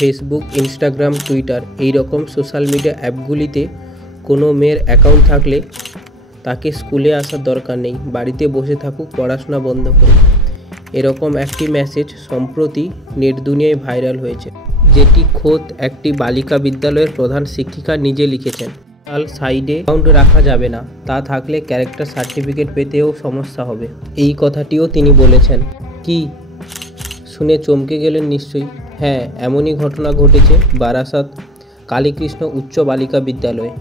Facebook, Instagram, Twitter এই রকম social media অ্যাপগুলিতে কোনো মেয়ের অ্যাকাউন্ট থাকলে তাকে স্কুলে আসার দরকার নেই, বাড়িতে বসে থাকুক পড়াশোনা বন্ধ করে। এরকম একটি মেসেজ সম্প্রতি নেট দুনিয়ায় ভাইরাল হয়েছে, যেটি খোদ একটি বালিকা বিদ্যালয়ের প্রধান শিক্ষিকা নিজে লিখেছেন। সোশ্যাল সাইটে অ্যাকাউন্ট রাখা যাবে না, তা থাকলে ক্যারেক্টার সার্টিফিকেট পেতেও সমস্যা হবে, এই কথাটিও তিনি বলেছেন। কি শুনে চমকে গেলেন নিশ্চয়ই? হ্যাঁ, এমনই ঘটনা ঘটেছে বারাসাত কালীকৃষ্ণ উচ্চ বালিকা বিদ্যালয়ে।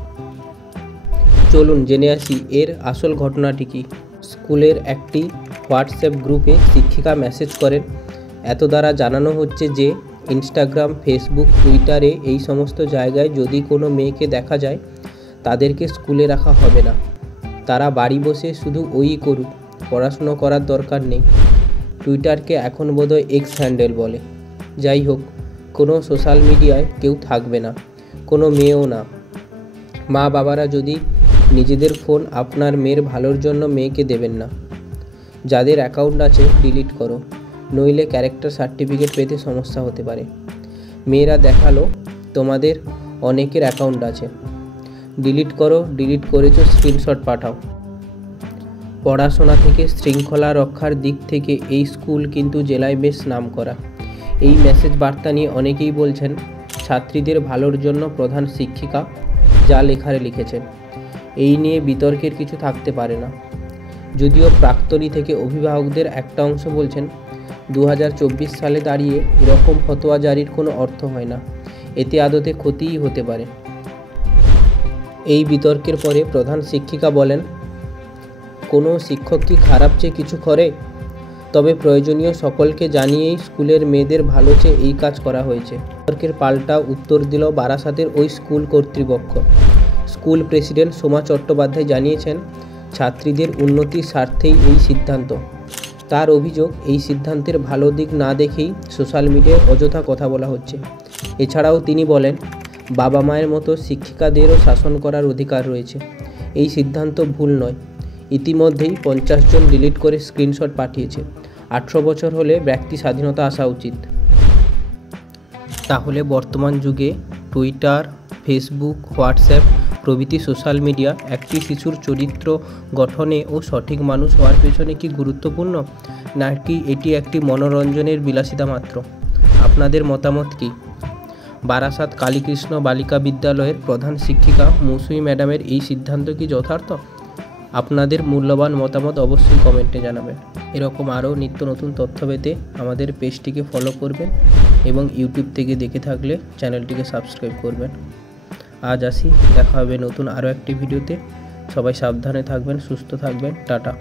চলুন জেনে আসি এর আসল ঘটনাটি কী। স্কুলের একটি হোয়াটসঅ্যাপ গ্রুপে শিক্ষিকা মেসেজ করেন, এত দ্বারা জানানো হচ্ছে যে ইনস্টাগ্রাম, ফেসবুক, টুইটারে এই সমস্ত জায়গায় যদি কোনো মেয়েকে দেখা যায় তাদেরকে স্কুলে রাখা হবে না, তারা বাড়ি বসে শুধু ওই করুক, পড়াশুনো করার দরকার নেই। টুইটারকে এখন বোধহয় এক্স হ্যান্ডেল বলে। যাই হোক, কোনো সোশ্যাল মিডিয়ায় কেউ থাকবে না, কোনো মেয়েও না। মা বাবারা যদি নিজেদের ফোন আপনার মেয়ের ভালোর জন্য মেয়েকে দেবেন না। যাদের অ্যাকাউন্ট আছে ডিলিট করো, নইলে ক্যারেক্টার সার্টিফিকেট পেতে সমস্যা হতে পারে। মেয়েরা দেখালো তোমাদের অনেকের অ্যাকাউন্ট আছে, ডিলিট করো, ডিলিট করেছো স্ক্রিনশট পাঠাও। পড়াশোনা থেকে শৃঙ্খলা রক্ষার দিক থেকে এই স্কুল কিন্তু জেলায় বেশ নামকরা। এই মেসেজ বার্তা নিয়ে অনেকেই বলছেন ছাত্রীদের ভালোর জন্য প্রধান শিক্ষিকা যা লেখারে লিখেছেন, এই নিয়ে বিতর্কের কিছু থাকতে পারে না। যদিও প্রাক্তনী থেকে অভিভাবকদের একটা অংশ বলছেন 2024 সালে দাঁড়িয়ে এরকম ফতোয়া জারির কোনো অর্থ হয় না, এতে আদতে ক্ষতিই হতে পারে। এই বিতর্কের পরে প্রধান শিক্ষিকা বলেন, কোনো শিক্ষক কি খারাপ চেয়ে কিছু করে? তবে প্রয়োজনীয় সকলকে জানিয়েই স্কুলের মেয়েদের ভালো চেয়ে এই কাজ করা হয়েছে। বিতর্কের পাল্টা উত্তর দিল বারাসাতের ওই স্কুল কর্তৃপক্ষ। স্কুল প্রেসিডেন্ট সোমা চট্টোপাধ্যায় জানিয়েছেন, ছাত্রীদের উন্নতির স্বার্থেই এই সিদ্ধান্ত। তার অভিযোগ, এই সিদ্ধান্তের ভালো দিক না দেখেই সোশ্যাল মিডিয়ায় অযথা কথা বলা হচ্ছে। এছাড়াও তিনি বলেন, বাবা মায়ের মতো শিক্ষিকাদেরও শাসন করার অধিকার রয়েছে, এই সিদ্ধান্ত ভুল নয়। ইতিমধ্যেই 50 জন ডিলিট করে স্ক্রিনশট পাঠিয়েছে। 18 বছর হলে ব্যক্তি স্বাধীনতা আসা উচিত। তাহলে বর্তমান যুগে টুইটার, ফেসবুক, হোয়াটসঅ্যাপ প্রভৃতি সোশ্যাল মিডিয়া একটি শিশুর চরিত্র গঠনে ও সঠিক মানুষ হওয়ার পেছনে কি গুরুত্বপূর্ণ, নাকি এটি একটি মনোরঞ্জনের বিলাসিতা মাত্র? আপনাদের মতামত কি? বারাসাত কালীকৃষ্ণ বালিকা বিদ্যালয়ের প্রধান শিক্ষিকা মৌসুমী ম্যাডামের এই সিদ্ধান্ত কি যথার্থ? আপনাদের মূল্যবান মতামত অবশ্যই কমেন্টে জানাবেন। এরকম আরও নিত্য নতুন তথ্য পেতে আমাদের পেজটিকে ফলো করবেন এবং ইউটিউব থেকে দেখে থাকলে চ্যানেলটিকে সাবস্ক্রাইব করবেন। আজ আসি, দেখা হবে নতুন আরও একটি ভিডিওতে। সবাই সাবধানে থাকবেন, সুস্থ থাকবেন। টাটা।